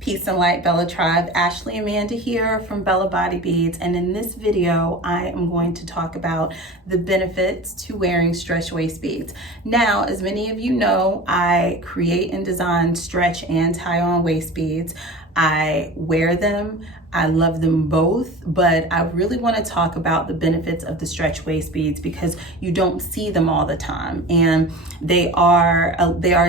Peace and light, Bella Tribe. Ashley Amanda here from Bella Body Beads, and in this video I am going to talk about the benefits to wearing stretch waist beads. Now, as many of you know, I create and design stretch and tie-on waist beads. I wear them. I love them both, but I really want to talk about the benefits of the stretch waist beads because you don't see them all the time, and they are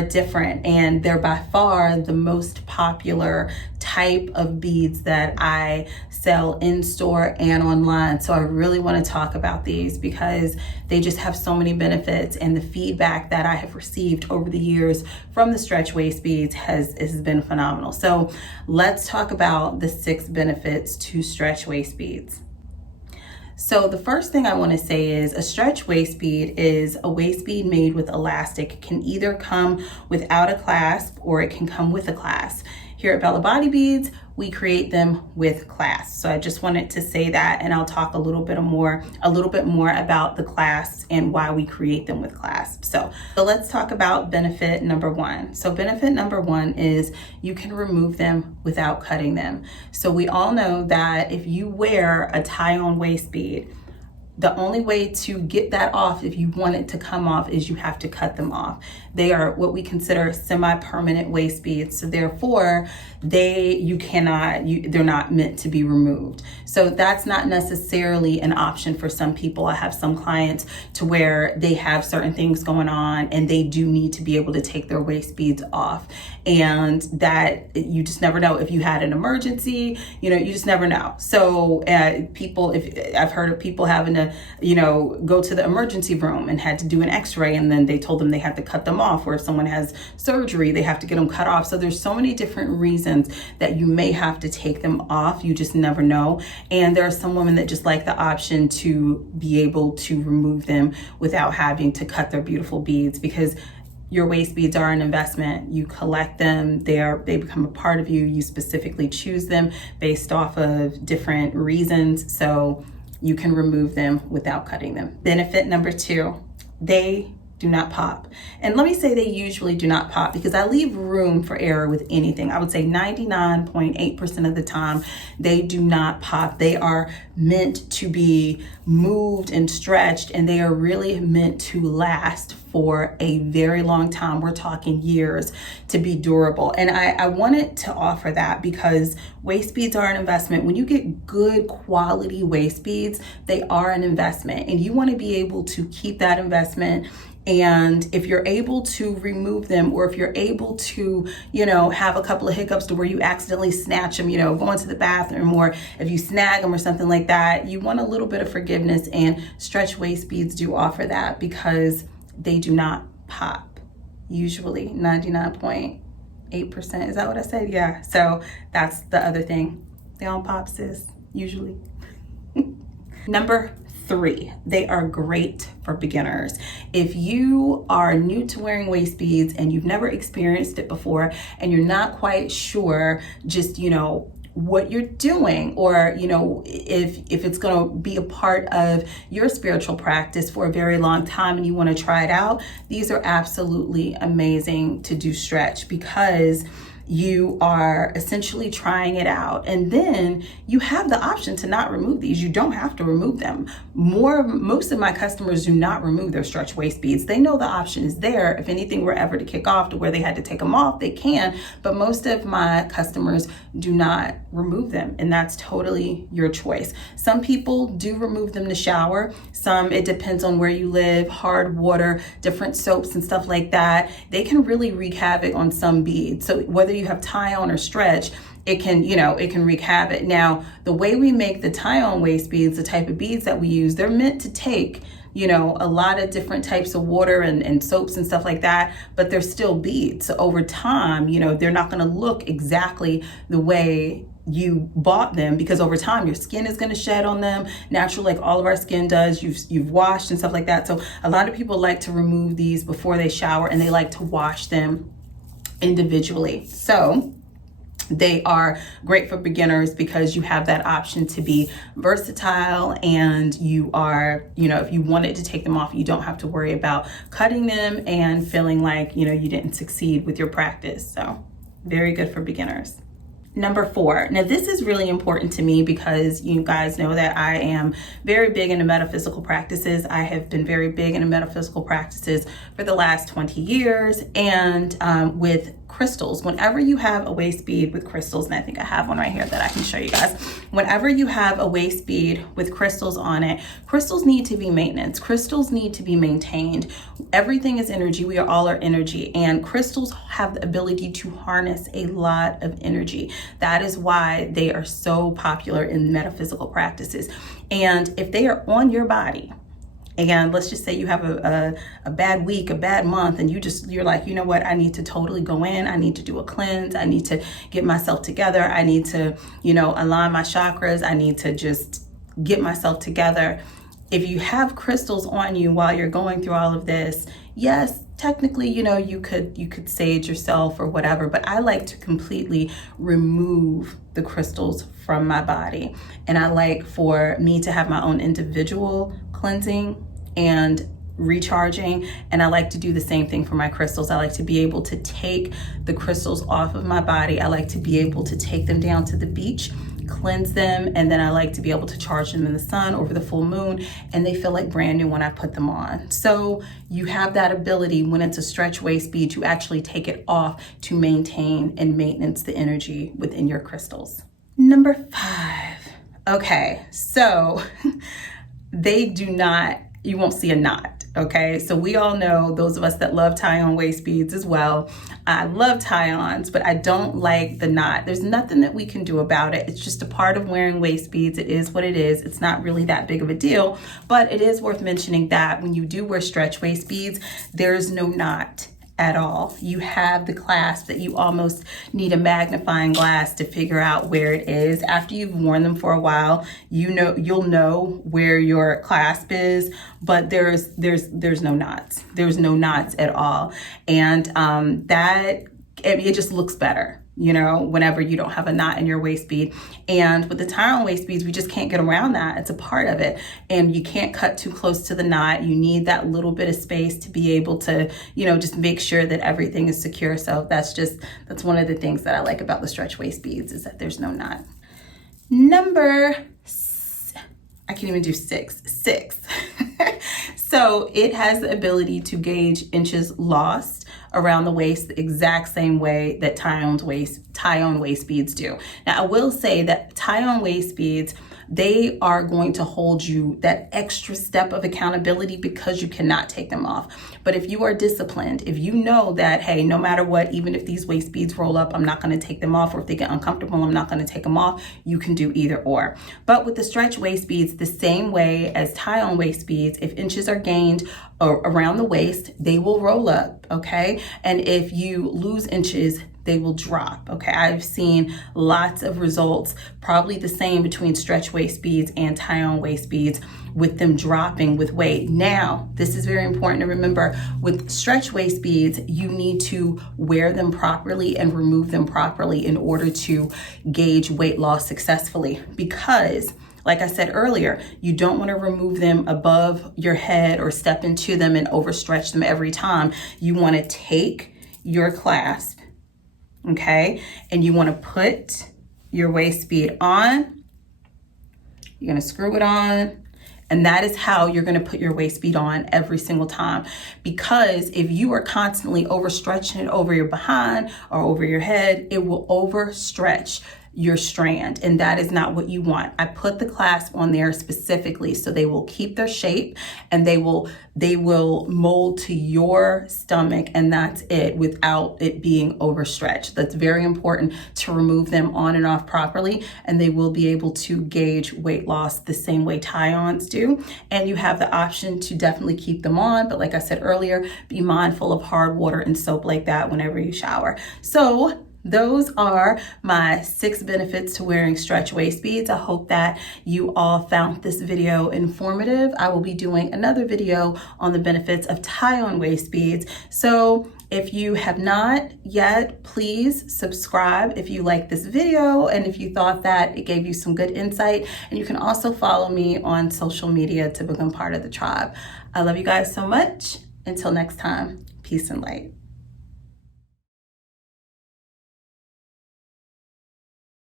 different, and they're by far the most popular type of beads that I sell in store and online. So I really want to talk about these because they just have so many benefits, and the feedback that I have received over the years from the stretch waist beads has been phenomenal. So let's talk about the 6 benefits to stretch waist beads. So the first thing I want to say is a stretch waist bead is a waist bead made with elastic. It can either come without a clasp or it can come with a clasp. Here at Bella Body Beads, we create them with clasps. So I just wanted to say that, and I'll talk a little bit more about the clasps and why we create them with clasps. So let's talk about benefit number 1. So benefit number 1 is you can remove them without cutting them. So we all know that if you wear a tie-on waist bead, the only way to get that off, if you want it to come off, is you have to cut them off. They are what we consider semi-permanent waist beads. So therefore, they're not meant to be removed. So that's not necessarily an option for some people. I have some clients to where they have certain things going on and they do need to be able to take their waist beads off. And that you just never know if you had an emergency, you just never know. So if I've heard of people having to, go to the emergency room and had to do an x-ray, and then they told them they had to cut them off, or if someone has surgery, they have to get them cut off. So there's so many different reasons that you may have to take them off. You just never know. And there are some women that just like the option to be able to remove them without having to cut their beautiful beads, because your waist beads are an investment. You collect them, they become a part of you. You specifically choose them based off of different reasons. So you can remove them without cutting them. Benefit number 2, they do not pop. And let me say they usually do not pop because I leave room for error with anything. I would say 99.8% of the time, they do not pop. They are meant to be moved and stretched, and they are really meant to last for a very long time. We're talking years to be durable. And I wanted to offer that because waist beads are an investment. When you get good quality waist beads, they are an investment, and you want to be able to keep that investment. And if you're able to remove them, or if you're able to, have a couple of hiccups to where you accidentally snatch them, going to the bathroom, or if you snag them or something like that, you want a little bit of forgiveness. And stretch waist beads do offer that because they do not pop. Usually 99.8%. Is that what I said? Yeah. So that's the other thing. They don't pop, sis, usually. Number 3, they are great for beginners. If you are new to wearing waist beads and you've never experienced it before, and you're not quite sure just, what you're doing, or if it's going to be a part of your spiritual practice for a very long time and you want to try it out, these are absolutely amazing to do stretch, because you are essentially trying it out, and then you have the option to not remove these. You don't have to remove them. Most of my customers do not remove their stretch waist beads. They know the option is there. If anything were ever to kick off to where they had to take them off, they can, but most of my customers do not remove them, and that's totally your choice. Some people do remove them to shower. Some, it depends on where you live, hard water, different soaps and stuff like that. They can really wreak havoc on some beads. So whether you have tie-on or stretch, it can wreak havoc. Now, the way we make the tie-on waist beads, the type of beads that we use, they're meant to take a lot of different types of water and soaps and stuff like that, but they're still beads. So over time, they're not going to look exactly the way you bought them, because over time your skin is going to shed on them naturally, like all of our skin does. You've washed and stuff like that. So a lot of people like to remove these before they shower, and they like to wash them individually. So they are great for beginners because you have that option to be versatile, and you are, if you wanted to take them off, you don't have to worry about cutting them and feeling like, you didn't succeed with your practice. So very good for beginners. Number 4. Now, this is really important to me because you guys know that I am very big into metaphysical practices. I have been very big into metaphysical practices for the last 20 years. And with crystals, whenever you have a waist bead with crystals, and I think I have one right here that I can show you guys. Whenever you have a waist bead with crystals on it, crystals need to be maintenance. Crystals need to be maintained. Everything is energy. We are all our energy, and crystals have the ability to harness a lot of energy. That is why they are so popular in metaphysical practices. And if they are on your body, again, let's just say you have a bad week, a bad month, and you're like, you know what, I need to totally go in. I need to do a cleanse. I need to get myself together. I need to, align my chakras. I need to just get myself together. If you have crystals on you while you're going through all of this, yes, technically, you could sage yourself or whatever, but I like to completely remove the crystals from my body. And I like for me to have my own individual cleansing and recharging. And I like to do the same thing for my crystals. I like to be able to take the crystals off of my body. I like to be able to take them down to the beach, cleanse them, and then I like to be able to charge them in the sun over the full moon, and they feel like brand new when I put them on. So you have that ability when it's a stretch waist bead to actually take it off to maintain and maintenance the energy within your crystals. Number 5. Okay, so you won't see a knot. Okay, so we all know, those of us that love tie-on waist beads as well, I love tie-ons, but I don't like the knot. There's nothing that we can do about it. It's just a part of wearing waist beads. It is what it is. It's not really that big of a deal, but it is worth mentioning that when you do wear stretch waist beads, there's no knot at all. You have the clasp that you almost need a magnifying glass to figure out where it is. After you've worn them for a while, you'll know where your clasp is, but there's no knots. There's no knots at all. And it just looks better, whenever you don't have a knot in your waist bead. And with the tie-on waist beads, we just can't get around that. It's a part of it. And you can't cut too close to the knot. You need that little bit of space to be able to, just make sure that everything is secure. So that's one of the things that I like about the stretch waist beads, is that there's no knot. I can't even do 6. So it has the ability to gauge inches lost around the waist the exact same way that tie-on waist beads do. Now, I will say that tie-on waist beads, they are going to hold you that extra step of accountability because you cannot take them off. But if you are disciplined, if you know that, hey, no matter what, even if these waist beads roll up, I'm not going to take them off, or if they get uncomfortable, I'm not going to take them off, you can do either or. But with the stretch waist beads, the same way as tie-on waist beads, if inches are gained around the waist, they will roll up, okay? And if you lose inches, they will drop, okay? I've seen lots of results, probably the same between stretch waist beads and tie-on waist beads, with them dropping with weight. Now, this is very important to remember. With stretch waist beads, you need to wear them properly and remove them properly in order to gauge weight loss successfully, because like I said earlier, you don't want to remove them above your head or step into them and overstretch them every time. You want to take your clasp, okay, and you want to put your waist bead on. You're going to screw it on. And that is how you're going to put your waist bead on every single time. Because if you are constantly overstretching it over your behind or over your head, it will overstretch your strand, and that is not what you want. I put the clasp on there specifically so they will keep their shape and they will mold to your stomach, and that's it, without it being overstretched. That's very important to remove them on and off properly, and they will be able to gauge weight loss the same way tie-ons do. And you have the option to definitely keep them on, but like I said earlier, be mindful of hard water and soap like that whenever you shower. So those are my 6 benefits to wearing stretch waist beads. I hope that you all found this video informative. I will be doing another video on the benefits of tie-on waist beads. So if you have not yet, please subscribe if you like this video and if you thought that it gave you some good insight. And you can also follow me on social media to become part of the tribe. I love you guys so much. Until next time, peace and light.